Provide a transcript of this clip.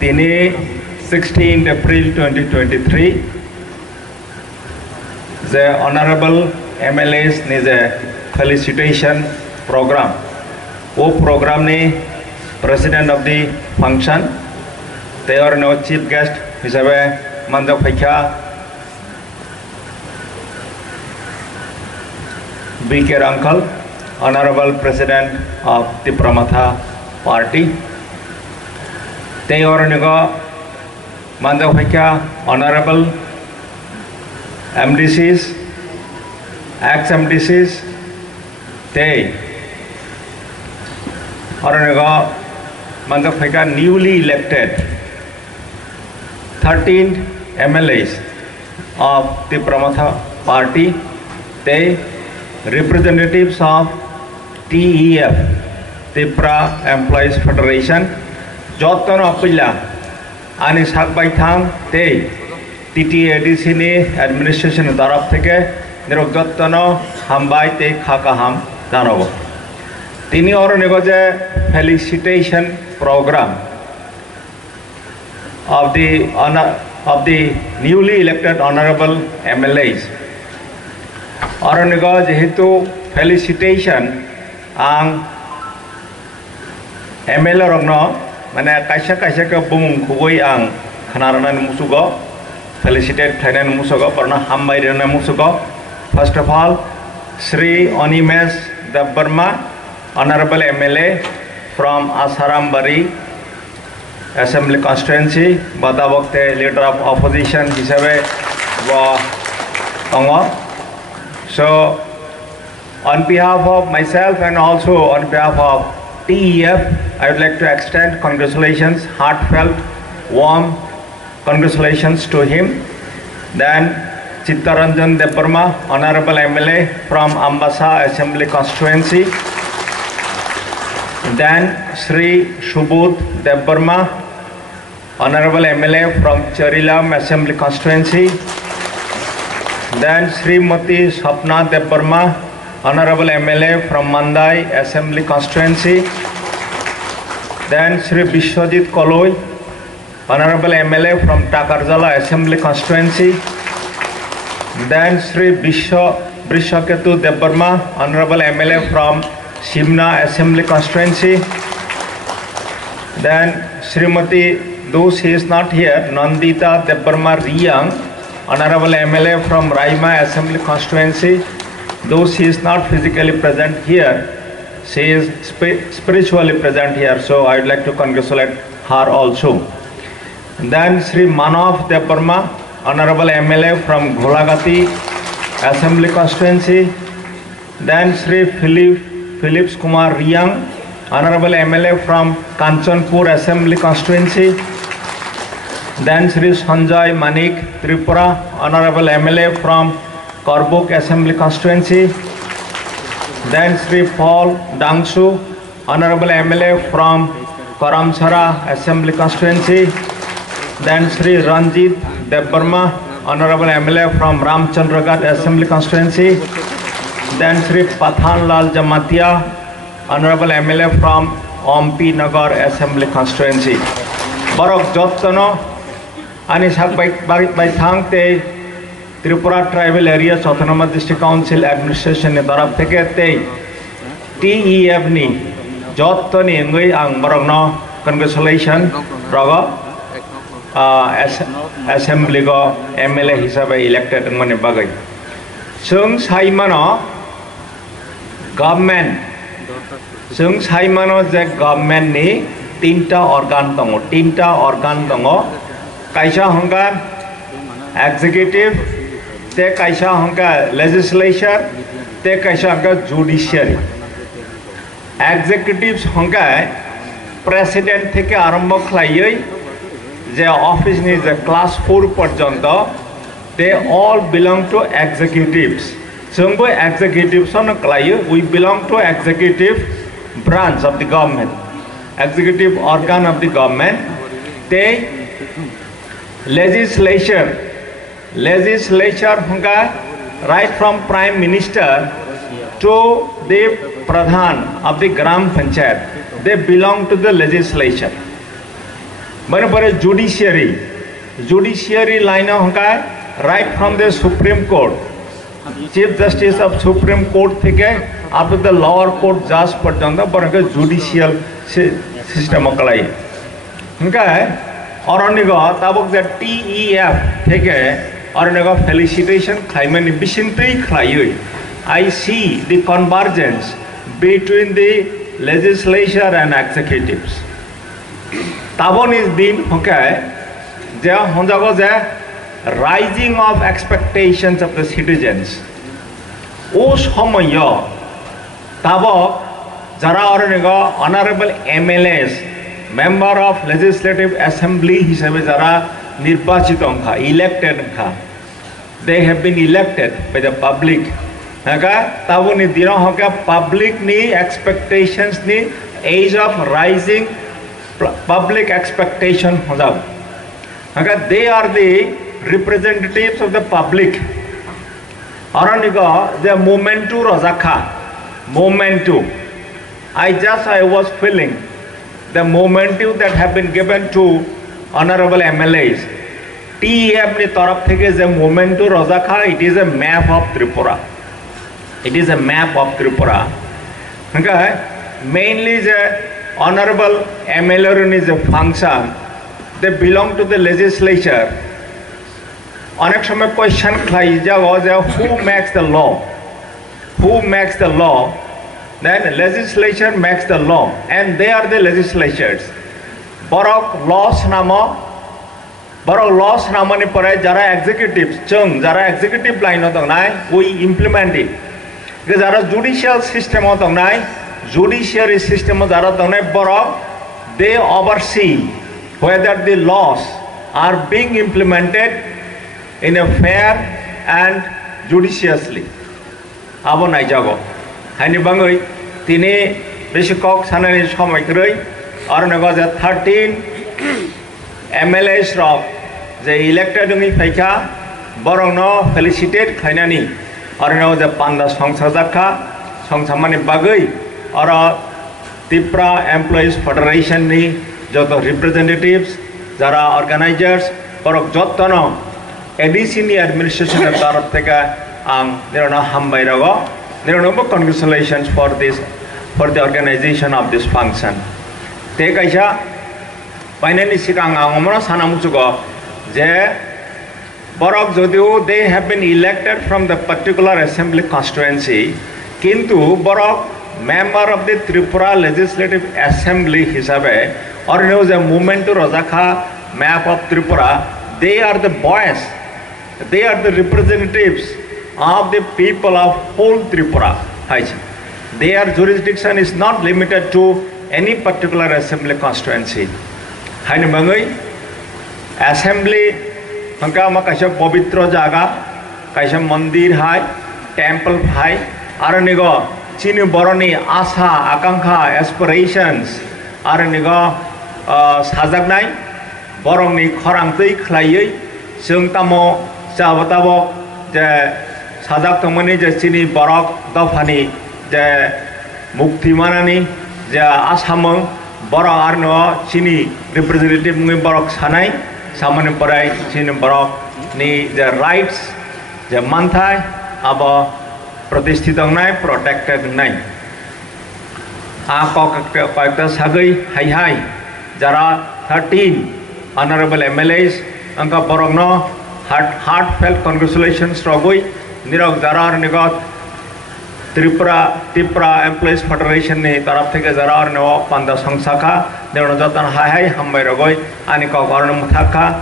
তিনি 16 April 2023 the honorable MLAs ने जे felicitation program वो program ने president of the function ते और नो chief guest हिसाबे मंदक फैख्या B.K. Rankal, honorable president of the Pramatha party ते और निको मंदक फैख्या honorable MDCs, ex-MDCs, they are newly elected 13 MLAs of the Pramatha party. They representatives of TEF, Tripura Employees Federation. Jotan Apilla, Anis Hakbaithang, they TTADC ने administration तरफ থেকে নিরুক্তন হামবাইতে খাকা হাম জানাবো তিনি और নিগো যে felicitation programme of the newly elected honorable MLAs और निगो जेहेतु फेलिसिटेशन आं MLA रंगनो माने कायसा कायसा के बुमुं खुबै आं खनारनान मुसुगो felicitate Thailand Musogo, Parna Hambairana Musogo. First of all, Sri Onimesh Debbarma, Honorable MLA from Asarambari Assembly Constituency, Badavokte Leader of Opposition, Hisabe wa Tongo. So, on behalf of myself and also on behalf of TEF, I would like to extend congratulations, heartfelt, warm congratulations to him. Then Chittaranjan Debbarma, honorable MLA from Ambassa Assembly Constituency. Then Sri Subodh Debbarma, honorable MLA from Charilam Assembly Constituency. Then Srimati Sapna Debbarma, honorable MLA from Mandai Assembly Constituency. Then Sri Bishwajit Koloi, honorable MLA from Takarjala Assembly Constituency. Then Sri Brishaketu Debbarma, honorable MLA from Shimna Assembly Constituency. Then Srimati, though she is not here, Nandita Debbarma Riyang, honorable MLA from Raima Assembly Constituency. Though she is not physically present here, she is spiritually present here, so I would like to congratulate her also. Then Sri Manav Debbarma, honorable MLA from Gholagati Assembly Constituency. Then Sri Philips Kumar Riyang, honorable MLA from Kanchanpur Assembly Constituency. Then Sri Sanjay Manik Tripura, honorable MLA from Korbuk Assembly Constituency. Then Sri Paul Dangsu, honorable MLA from Karamsara Assembly Constituency. Then Sri Ranjit Debbarma, honorable MLA from Ramchandragarh Assembly Constituency. Then Sri Pathan Lal Jamatia, honorable MLA from Ompi Nagar Assembly Constituency. Barok Jotano, Anisak by Thangte, Tripura Tribal Areas Autonomous District Council Administration Taraf Tekete, TEF ni Jotani Ngui Ang Barokno, congratulations, Raga. Assembly go MLA हिसाबै elected मने बागै जों साइमानो government जे government नि तीनटा organ दङ कायसा हंगा executive ते कायसा हंगा legislature ते कायसा हंगा judiciary executives हंगा president থেকে आरम्भ खालायै the office is a class 4 parjanta, they all belong to executives. So executives we belong to executive branch of the government, executive organ of the government. They legislature right from Prime Minister to the Pradhan of the Gram Panchayat, they belong to the legislature. Manipore judiciary line right from the Supreme Court, Chief Justice of Supreme Court up to the lower court judge पर्यंत judicial system tabok the TEF felicitation I see the convergence between the legislature and executives. Tabon is being rising of expectations of the citizens. Tabok Jara honorable MLAs, member of Legislative Assembly, elected. They have been elected by the public. Public expectations age of rising public expectation. They are the representatives of the public. The momentum rozakha. Momentum. I was feeling the momentum that have been given to honorable MLAs. TEF ni taraf theke je momentum rozakha, it is a map of Tripura. It is a map of Tripura. Mainly the honorable MLA is a function. They belong to the legislature. Onek shomoy question who makes the law? Who makes the law? Then legislature makes the law, and they are the legislatures. Borok laws namani pare jara executives jara executive line we implement it. Jara judicial system judiciary system they oversee whether the laws are being implemented in a fair and judiciously. Abo nai jago. Hani bangoi tini beshikok sanani shomoy kroi or 13 MLAs rok je elected ni phaika borong no felicitate khainani or je panda songsajaka songsamani bagoi or Tripura Employees Federation ni joto representatives jara organizers borok jottono ADC ni administration taraf theka ang nirona hambai rago. Congratulations for the organization of this function. Take Aisha, finally Sikang Angomra Sanamuchugo, Je Borok Zodio, they have been elected from the particular assembly constituency. Kintu Borok, member of the Tripura Legislative Assembly Hisabe, or knows a movement to Rozakha map of Tripura, they are the boys, they are the representatives of the people of whole Tripura. Their jurisdiction is not limited to any particular assembly constituency. Assembly, kaisa pavitra jaga, kaisa mandir hai, temple hai, aranigo chini boroni asa, akankha, aspirations, aranigo sajagnai, borongni khorang tei khlaiei, seung tamo chabatabo je sadak tongmani je chini borok dafani je mukti manani je asamong borok arno chini representative mungi borok sanai samane parai chini borok ni je rights je manthai abo pratishthitong nai protected nai kayakta sagai hai jara 13 honorable MLAs angka borok no heartfelt congratulations rogoi nirok jarar nigot Tripura Employees Federation ni taraf theke jarar no panda songsakha nirona jatan hai hambai rogoi ani ko gorno muthakha